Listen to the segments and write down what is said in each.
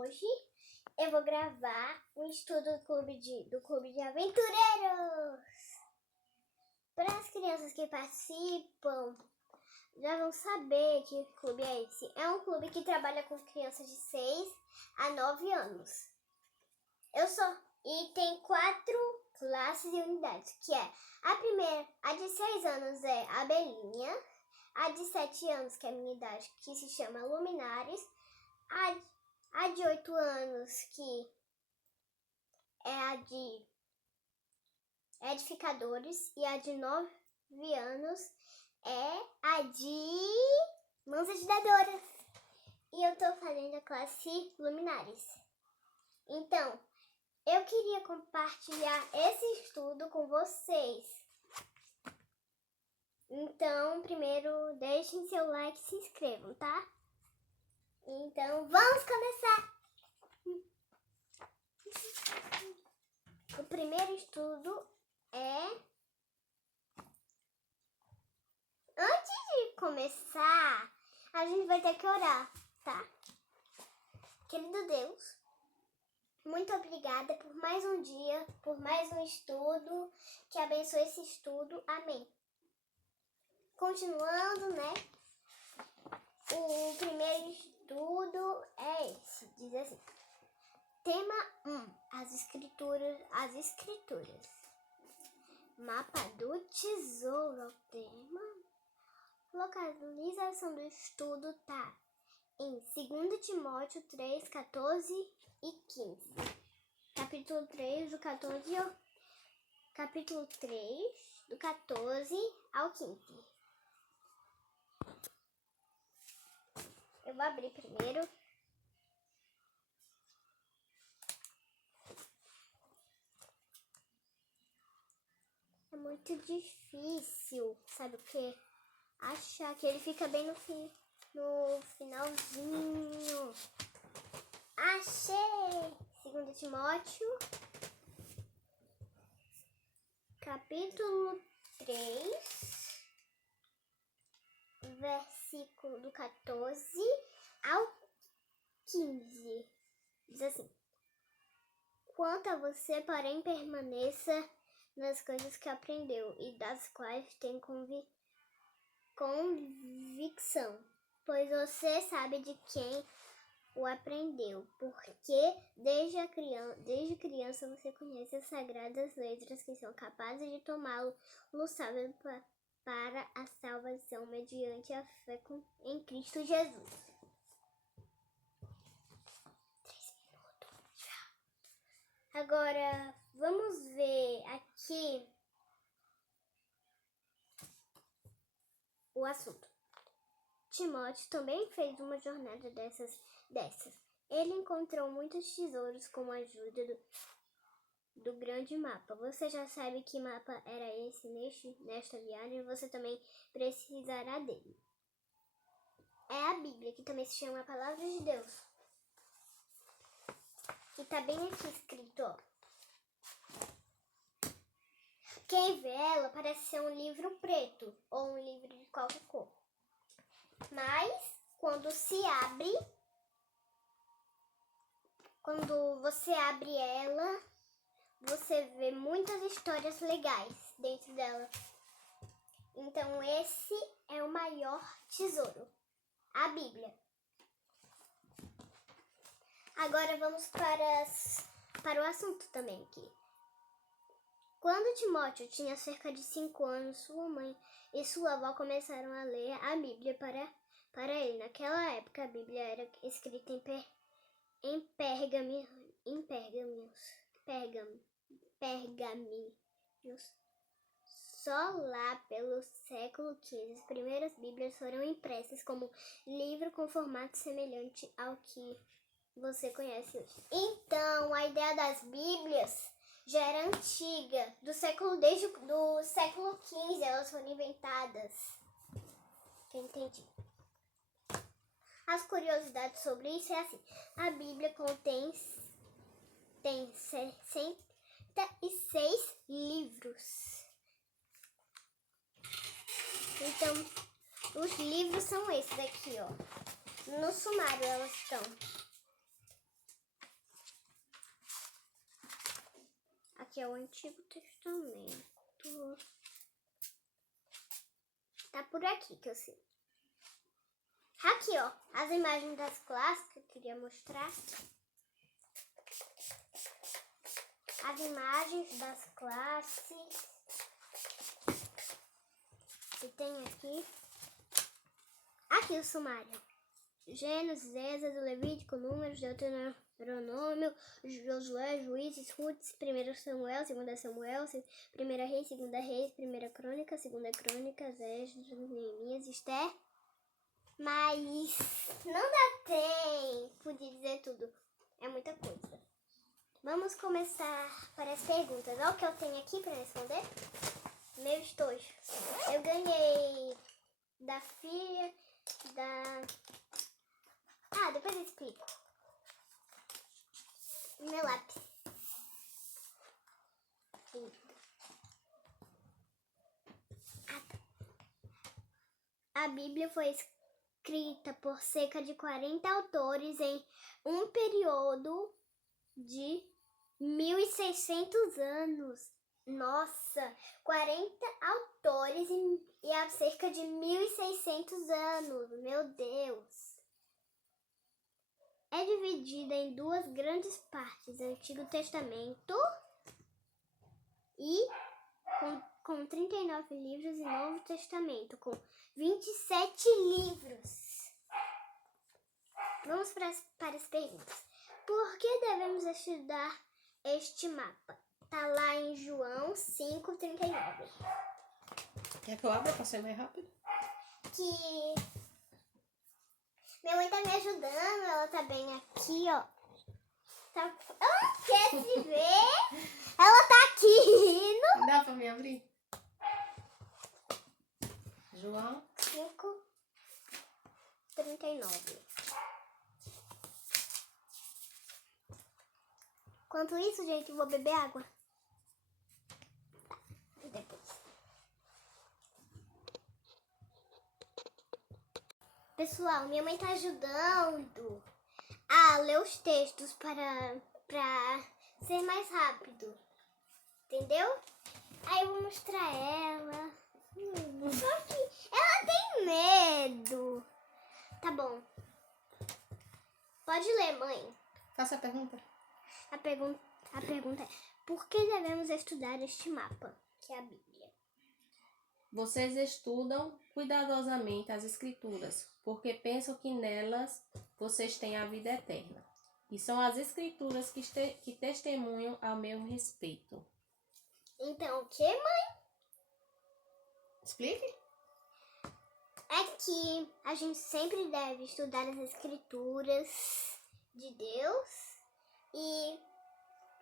hoje eu vou gravar um estudo do Clube de Aventureiros. Para as crianças que participam, já vão saber que clube é esse. É um clube que trabalha com crianças de 6 a 9 anos. E tem 4 classes e unidades, que é a primeira, a de 6 anos é a Belinha, a de 7 anos, que é a minha idade, que se chama Luminares, a de 8 anos, que é a de Edificadores, e a de 9 anos é a de Mãos Ajudadoras. E eu tô fazendo a classe Luminares. Então, eu queria compartilhar esse estudo com vocês. Então, primeiro, deixem seu like e se inscrevam, tá? Então, vamos começar! O primeiro estudo é... Antes de começar, a gente vai ter que orar, tá? Querido Deus, muito obrigada por mais um dia, por mais um estudo, que abençoe esse estudo. Amém. Continuando, né? O primeiro estudo é esse, diz assim. Tema 1, as escrituras. Mapa do tesouro, tema. Localização do estudo tá em 2 Timóteo 3, 14 e 15. Capítulo 3 do 14 ao 15. Eu vou abrir primeiro. É muito difícil, sabe o que? Achar que ele fica bem no finalzinho. Achei! 2 Timóteo, capítulo 3, versículo do 14 ao 15. Diz assim. Quanto a você, porém, permaneça nas coisas que aprendeu e das quais tem convicção, pois você sabe de quem o aprendeu, porque desde criança você conhece as sagradas letras que são capazes de tomá-lo sábio para a salvação mediante a fé em Cristo Jesus. 3 minutos já. Agora, vamos ver aqui o assunto. Timóteo também fez uma jornada dessas. Ele encontrou muitos tesouros com a ajuda do grande mapa. Você já sabe que mapa era esse nesta viagem, você também precisará dele. É a Bíblia, que também se chama a Palavra de Deus. Que tá bem aqui escrito, ó. Quem vê ela parece ser um livro preto ou um livro de qualquer cor. Mas, quando você abre ela, você vê muitas histórias legais dentro dela. Então, esse é o maior tesouro, a Bíblia. Agora, vamos para o assunto também aqui. Quando Timóteo tinha cerca de 5 anos, sua mãe e sua avó começaram a ler a Bíblia para ele. Naquela época, a Bíblia era escrita em pergaminhos. Só lá pelo século XV, as primeiras Bíblias foram impressas como livro com formato semelhante ao que você conhece hoje. Então, a ideia das Bíblias já era antiga, desde o século XV elas foram inventadas. Eu entendi. As curiosidades sobre isso é assim. A Bíblia tem 66 livros. Então, os livros são esses aqui, ó. No sumário elas estão. Aqui é o Antigo Testamento. Tá por aqui que eu sei. Aqui, ó, as imagens das classes que eu queria mostrar. As imagens das classes. E tem aqui. Aqui o sumário. Gênesis, Êxodo, Levítico, Números, Deuteronômio, Josué, Juízes, Ruth, 1 Samuel, 2 Samuel, 1 Reis, 2 Reis, 1 Crônica, 2 Crônicas, Esdras, Neemias, Esther. Mas não dá tempo de dizer tudo. É muita coisa. Vamos começar para as perguntas. Olha o que eu tenho aqui para responder. Meu estojo. Eu ganhei da filha da... depois eu explico. Meu lápis. A Bíblia foi escrita por cerca de 40 autores em um período de 1.600 anos. Nossa, 40 autores e há cerca de 1.600 anos. Meu Deus. É dividida em duas grandes partes, Antigo Testamento e com 39 livros e Novo Testamento, com 27 livros. Vamos para as perguntas. Por que devemos estudar este mapa? Tá lá em João 5:39. Quer que eu abra para ser mais rápido? Que minha mãe tá me ajudando, ela tá bem aqui, ó. Ela não quer se ver. Ela tá aqui. Dá para me abrir? João 5:39. Enquanto isso, gente, eu vou beber água. Depois. Pessoal, minha mãe tá ajudando a ler os textos para ser mais rápido. Entendeu? Aí eu vou mostrar ela. Só que ela tem medo. Tá bom. Pode ler, mãe. Faça a pergunta. A pergunta é: por que devemos estudar este mapa, que é a Bíblia? Vocês estudam cuidadosamente as Escrituras, porque pensam que nelas vocês têm a vida eterna. E são as Escrituras que testemunham ao meu respeito. Então, o que, mãe? Explique. É que a gente sempre deve estudar as Escrituras de Deus e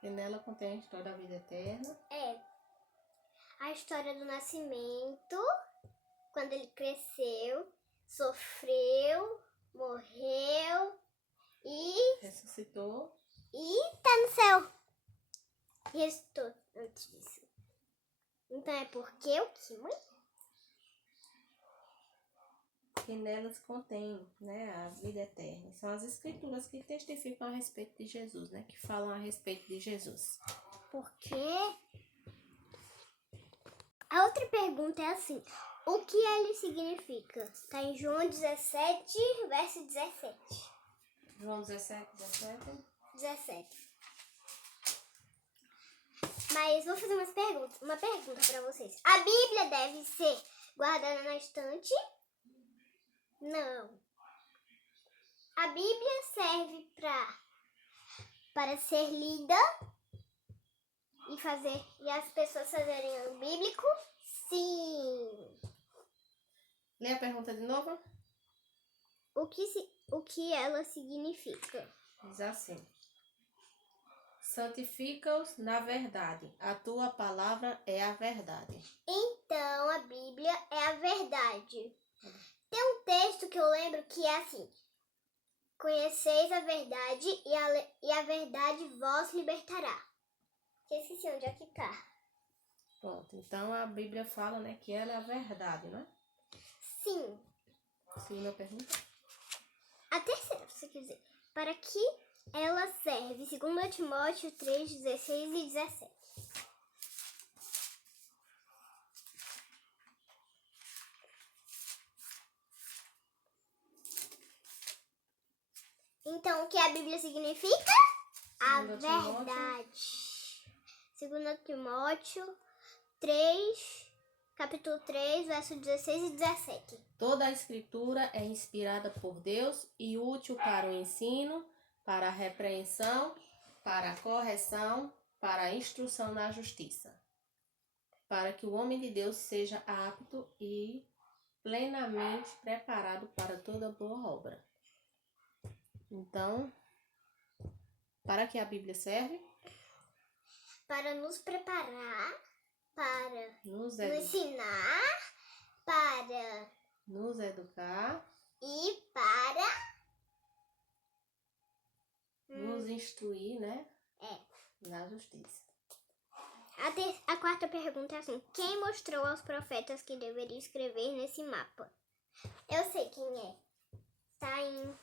Que nela contém a história da vida eterna. A história do nascimento, quando ele cresceu, sofreu, morreu e Ressuscitou. tá no céu. E restou antes disso. Então é porque o que, mãe? Que nelas contém, né, a vida eterna. São as Escrituras que testificam a respeito de Jesus, né? Que falam a respeito de Jesus. Porque a outra pergunta é assim: o que ele significa? Está em João 17, verso 17. João 17. Mas vou fazer uma pergunta para vocês. A Bíblia deve ser guardada na estante? Não. A Bíblia serve para ser lida e as pessoas fazerem ano bíblico? Sim. Lê a pergunta de novo. O que ela significa? Diz assim: santifica-os na verdade. A tua palavra é a verdade. Então, a Bíblia é a verdade. Tem um texto que eu lembro que é assim: conheceis a verdade e a verdade vos libertará. Eu esqueci onde é que tá. Pronto. Então a Bíblia fala, né, que ela é a verdade, né? Sim. Segunda pergunta. A terceira, se você quiser. Para que ela serve? 2 Timóteo 3, 16 e 17. Então, o que a Bíblia significa? A Segunda Timóteo. verdade. 2 Timóteo 3, capítulo 3, verso 16 e 17. Toda a escritura é inspirada por Deus e útil para o ensino, para a repreensão, para a correção, para a instrução na justiça, para que o homem de Deus seja apto e plenamente preparado para toda boa obra. Então, para que a Bíblia serve? Para nos preparar, para Nos nos ensinar, para nos educar, e para nos instruir, né? É. Na justiça. A quarta pergunta é assim: quem mostrou aos profetas que deveriam escrever nesse mapa? Eu sei quem é. Tá em...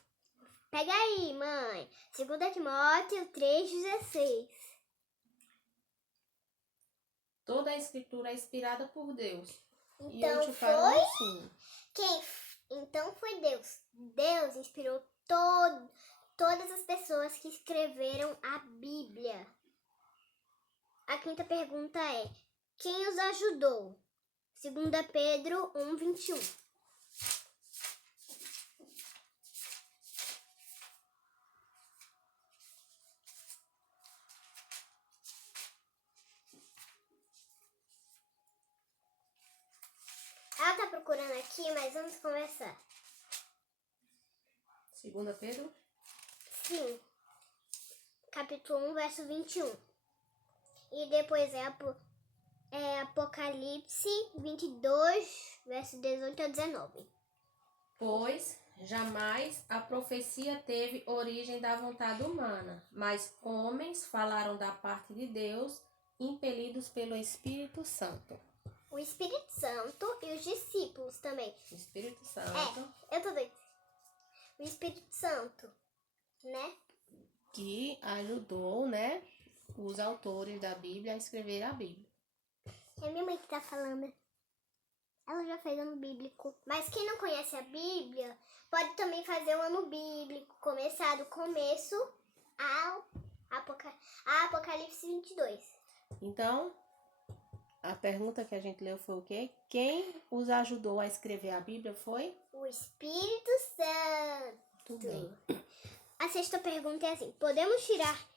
Pega aí, mãe. 2 Timóteo 3,16. Toda a escritura é inspirada por Deus. E Então útil para o ensino. Então foi Deus. Deus inspirou todas as pessoas que escreveram a Bíblia. A quinta pergunta é: quem os ajudou? 2 Pedro 1:21. Ela tá procurando aqui, mas vamos conversar. 2 Pedro. Sim. Capítulo 1, verso 21. E depois é Apocalipse 22, verso 18 a 19. Pois jamais a profecia teve origem da vontade humana, mas homens falaram da parte de Deus, impelidos pelo Espírito Santo. O Espírito Santo e os discípulos também. O Espírito Santo. Eu tô doida. O Espírito Santo, né? Que ajudou, né, os autores da Bíblia a escrever a Bíblia. É a minha mãe que tá falando. Ela já fez ano bíblico. Mas quem não conhece a Bíblia, pode também fazer um ano bíblico. Começar do começo ao Apocalipse 22. Então, a pergunta que a gente leu foi o quê? Quem os ajudou a escrever a Bíblia foi? O Espírito Santo. Tudo bem. A sexta pergunta é assim: podemos tirar,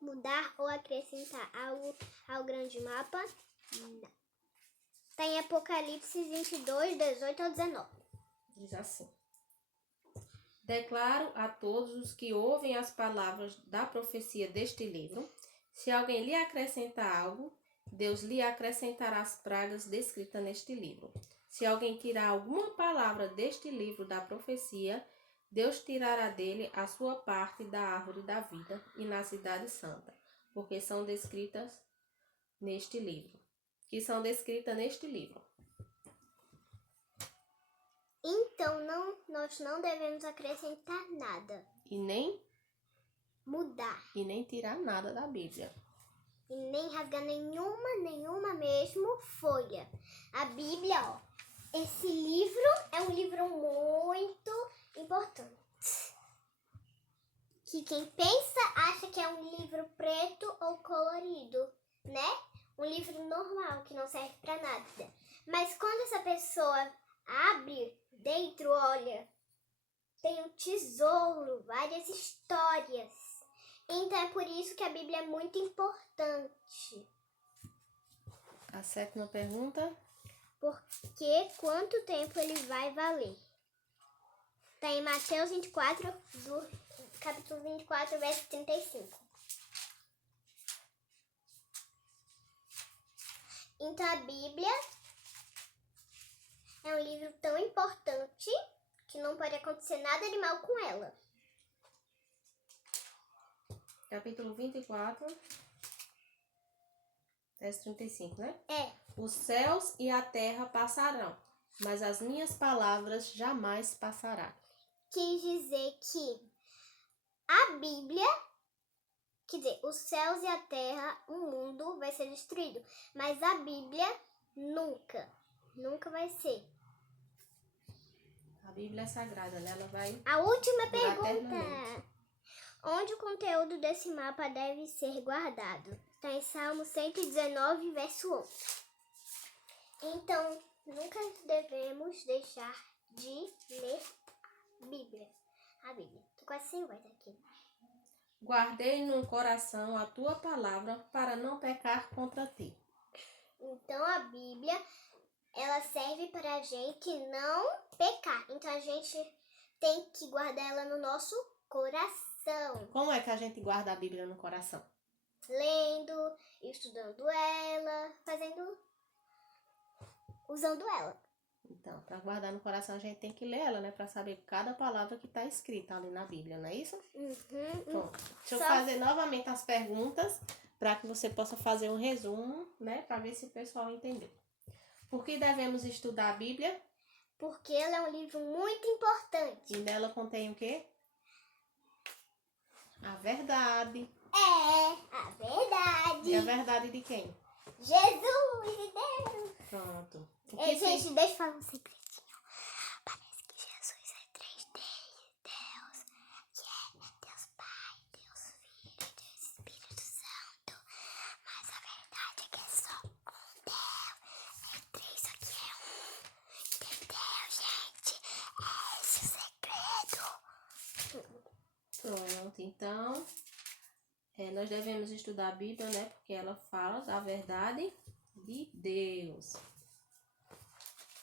mudar ou acrescentar algo ao grande mapa? Não. Está em Apocalipse 22, 18 ao 19. Diz assim: declaro a todos os que ouvem as palavras da profecia deste livro, se alguém lhe acrescentar algo, Deus lhe acrescentará as pragas descritas neste livro. Se alguém tirar alguma palavra deste livro da profecia, Deus tirará dele a sua parte da árvore da vida e na cidade santa, porque são descritas neste livro. Então, nós não devemos acrescentar nada. E nem mudar. E nem tirar nada da Bíblia. E nem rasgar nenhuma mesmo folha. A Bíblia, ó. Esse livro é um livro muito importante. Que quem pensa acha que é um livro preto ou colorido, né? Um livro normal que não serve para nada. Mas quando essa pessoa abre dentro, olha, tem um tesouro, várias histórias. Então é por isso que a Bíblia é muito importante. A sétima pergunta. Porque quanto tempo ele vai valer? Está em Mateus 24, capítulo 24, verso 35. Então a Bíblia é um livro tão importante que não pode acontecer nada de mal com ela. Capítulo 24, verso 35, né? É. Os céus e a terra passarão, mas as minhas palavras jamais passarão. Quis dizer que a Bíblia, quer dizer, os céus e a terra, o mundo vai ser destruído. Mas a Bíblia nunca vai ser. A Bíblia é sagrada, né? Ela vai A última durar pergunta. eternamente. Onde o conteúdo desse mapa deve ser guardado? Está em Salmo 119, verso 11. Então, nunca devemos deixar de ler a Bíblia. Tô quase sem voz aqui. Guardei no coração a tua palavra para não pecar contra ti. Então, a Bíblia, ela serve para a gente não pecar. Então, a gente tem que guardar ela no nosso coração. Como é que a gente guarda a Bíblia no coração? Lendo, estudando ela, usando ela. Então, para guardar no coração, a gente tem que ler ela, né? Para saber cada palavra que está escrita ali na Bíblia, não é isso? Bom, deixa eu fazer novamente as perguntas para que você possa fazer um resumo, né? Para ver se o pessoal entendeu. Por que devemos estudar a Bíblia? Porque ela é um livro muito importante. E nela contém o quê? A verdade. É, a verdade. E a verdade de quem? Jesus e Deus. Pronto. Ei, gente, deixa eu falar um segredinho. Parece que Jesus é 3D, Deus. Deus Pai, Deus Filho, Deus Espírito Santo. Mas a verdade é que é só um Deus. É 3, aqui é 1. Entendeu, gente? É esse o segredo. Pronto, então nós devemos estudar a Bíblia, né? Porque ela fala da verdade de Deus.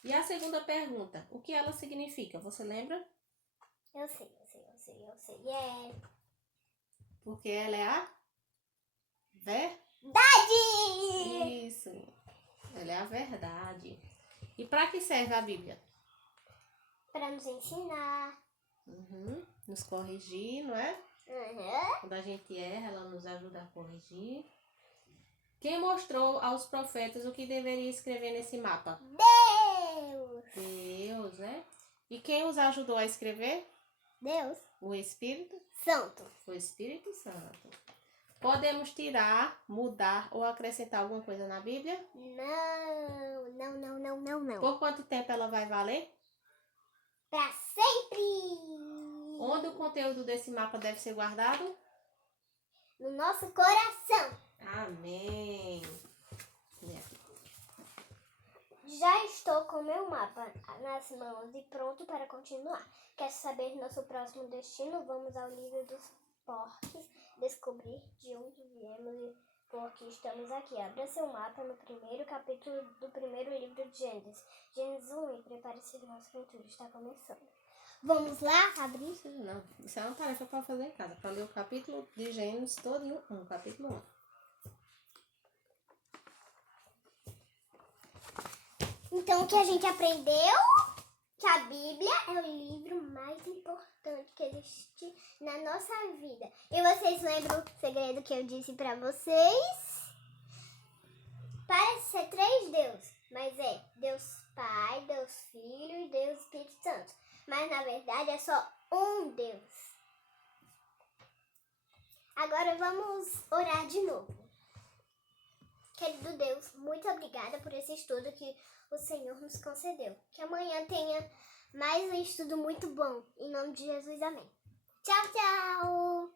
E a segunda pergunta, o que ela significa? Você lembra? Eu sei. É Porque ela é a verdade! Isso. Ela é a verdade. E para que serve a Bíblia? Para nos ensinar. Nos corrigir, não é? Uhum. Quando a gente erra, ela nos ajuda a corrigir. Quem mostrou aos profetas o que deveria escrever nesse mapa? Deus, né? E quem os ajudou a escrever? Deus. O Espírito Santo. O Espírito Santo. Podemos tirar, mudar ou acrescentar alguma coisa na Bíblia? Não. Por quanto tempo ela vai valer? Para sempre. Onde o conteúdo desse mapa deve ser guardado? No nosso coração. Amém. Já estou com meu mapa nas mãos e pronto para continuar. Quer saber nosso próximo destino? Vamos ao livro dos porcos, descobrir de onde viemos e por que estamos aqui. Abra seu mapa no primeiro capítulo do primeiro livro de Gênesis. Gênesis 1 e prepare-se para nossa aventura. Está começando. Vamos lá abrir? Não, isso é uma tarefa para fazer em casa, para ler o capítulo de Gênesis todinho, capítulo 1. Então, o que a gente aprendeu? Que a Bíblia é o livro mais importante que existe na nossa vida. E vocês lembram o segredo que eu disse pra vocês? Parece ser 3 deuses, mas é Deus Pai, Deus Filho e Deus Espírito Santo. Mas na verdade é só um Deus. Agora vamos orar de novo. Querido Deus, muito obrigada por esse estudo que o Senhor nos concedeu. Que amanhã tenha mais um estudo muito bom. Em nome de Jesus, amém. Tchau, tchau!